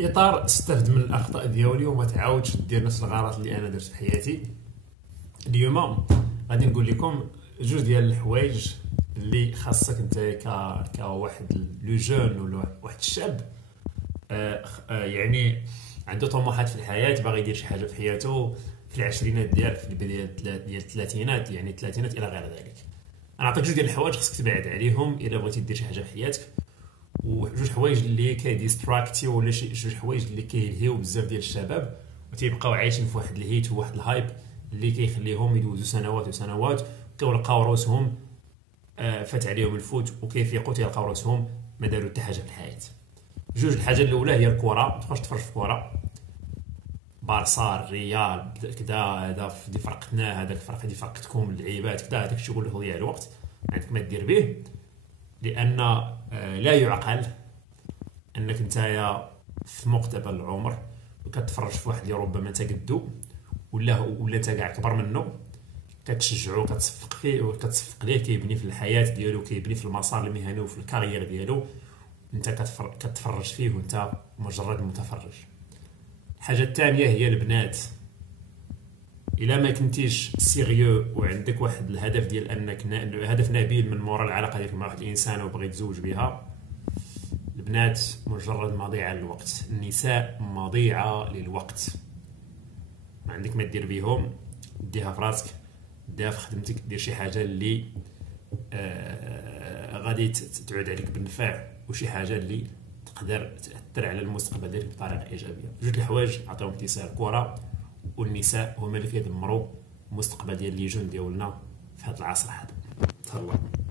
اطار استفد من الاخطاء ديالي وما تعاودش دير نفس الغلط اللي انا درت في حياتي. اليوم غادي نقول لكم جوج ديال الحوايج اللي خاصك انت كواحد لو جون ولا واحد الشاب يعني عنده طموحات في الحياه، باغي يدير شي حاجه في حياته في العشرينات ديالك، في البدايه ديال الثلاثينات، يعني الثلاثينات الى غير ذلك. انا نعطيك جوج ديال الحوايج خاصك تبعد عليهم الا بغيتي دير شي حاجه في حياتك، وجوج حوايج اللي كيديستراكتيو ولا جوج حوايج اللي كيلهيو بزاف ديال الشباب وتيبقاو عايشين في واحد الهيت وواحد الهايب اللي كيخليهم يدوزوا سنوات وسنوات كيلقاو راسهم فات عليهم الفوت وكيفيقوا تيلقاو راسهم ما داروا حتى حاجه في الحياه. جوج، الحاجه الاولى هي الكره. ما تبقاش تفرج في الكره، بارسا الريال كذا، هذا دي فرقتنا، هذاك الفرق دي فرقتكم، اللعيبات كذا، هذاك الشيء كله ضياع الوقت عندك ما دير به، لان لا يعقل انك نتايا في مقتبل العمر وكتفرج في واحد اللي ربما انت قدو ولا انت كاع كبر منه، كتشجعو كتصفق فيه وكتصفق ليه، كيبني في الحياه ديالو، كيبني في المسار المهني وفي الكارير ديالو، انت كتفرج فيه وانت مجرد متفرج. الحاجه الثانيه هي البنات. الا ما كنتيش سيريو وعندك واحد الهدف ديال انك هدف نبيل من مورا العلاقه ديالك مع واحد الانسان وبغيت تزوج بها، البنات مجرد مضيعه للوقت، النساء مضيعه للوقت، ما عندك ما دير بيهم، ديها في راسك، ديها في خدمتك، دير شي حاجه اللي غادي تعود عليك بالنفع وشي حاجه اللي تقدر تاثر على المستقبل ديالك بطريقه ايجابيه. جوج الحوايج عطيهم امتثال، الكره والنساء هما اللي كيدمروا المستقبل ديال لي جون ديالنا في هذا العصر هذا. تهلا.